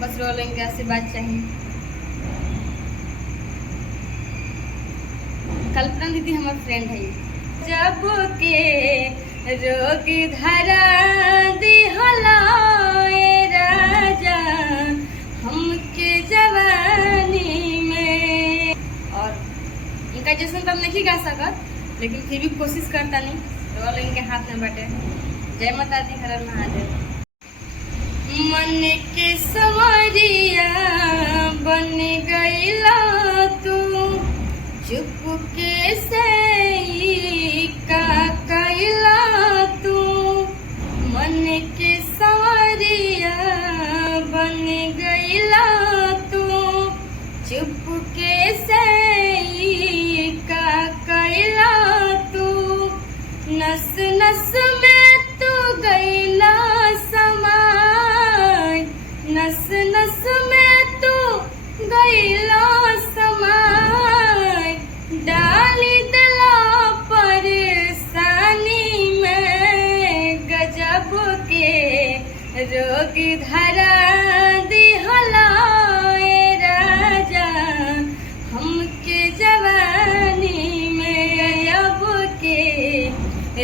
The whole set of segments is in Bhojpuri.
बस रोलिंग के आशीर्वाद चाहिए। कल्पना दीदी हमारे फ्रेंड है। जब के रोग धरा दिहला राजा हमके जवानी में। और इनका जैसे तो हम नहीं गा सकत, लेकिन फिर भी कोशिश करता नहीं। रोल इनके हाथ में बटे। जय माता दी, हर हर महादेव। मन के संवरिया बन गईला तू, चुपके से का कैला तू। मन के संवरिया बन गईला तू, चुपके से का कैला तू। नस नस में तू गईला समाय, नस नस में तू गईला समाय। डाली दिला परेशानी में, गजब के रोग धरा दिहला राजा हमके जवानी में। अब के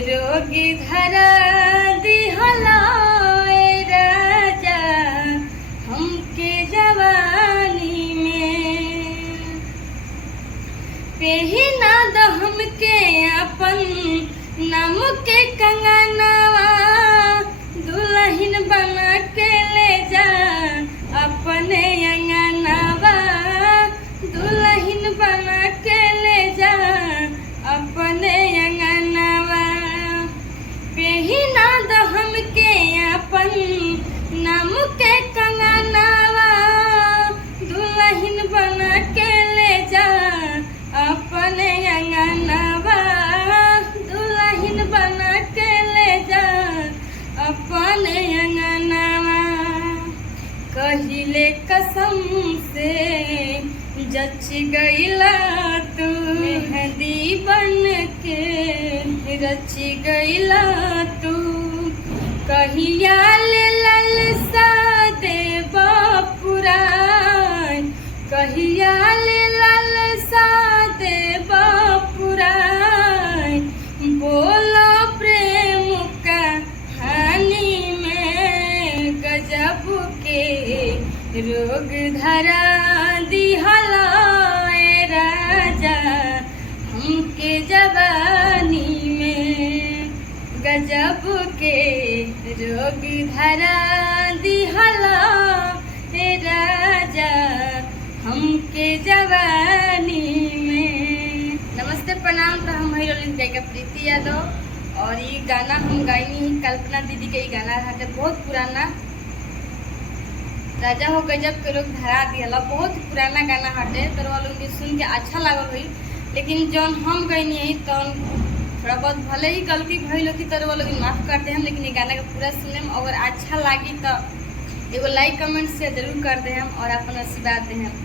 रोग धरा दिहला राजा हमके जवानी में। पेहिना द हमके अपन नाम के कंगनवा, दुल्हन बना के ले जा अपने अंगनवा। दुल्हन बना के ले जा अपने अंगनवा। पेहिना द हमके अपन नाम के कंगनवा, दुल्हन बना के ले जा अपने अंगनवा। दुल्हन बना के ले जा अपने अंगनवा। कहिले कसम से जच गईला तू, मेहंदी बन के रच गईला तू। कहिया ले ललसा देबा पुराण, कहिया ले ललसा देबा पुराण। बोला प्रेम कहानी में, गजब के रोग धरा दिहला राजा हमके जवानी में। गजब के रोग धरा दिहला राजा हमके जवानी में। नमस्ते प्रणाम। तो हम हीरोइन गायिका प्रीति यादव, और ये गाना हम गायनी कल्पना दीदी के। गाना है बहुत पुराना, राजा हो गजब के रोग धरा दिहला। बहुत पुराना गाना हटे, तो लोग सुन के अच्छा लागल हुई। लेकिन जौन हम गईनी है तो थोड़ा बहुत भले ही गलती भइल होती, तो वो लोग माफ़ करते हैं। लेकिन ये गाना को पूरा सुने में अगर अच्छा लगी तो एगो लाइक कमेंट शेयर जरूर कर दे हम, और अपन आशीर्वाद दे हम।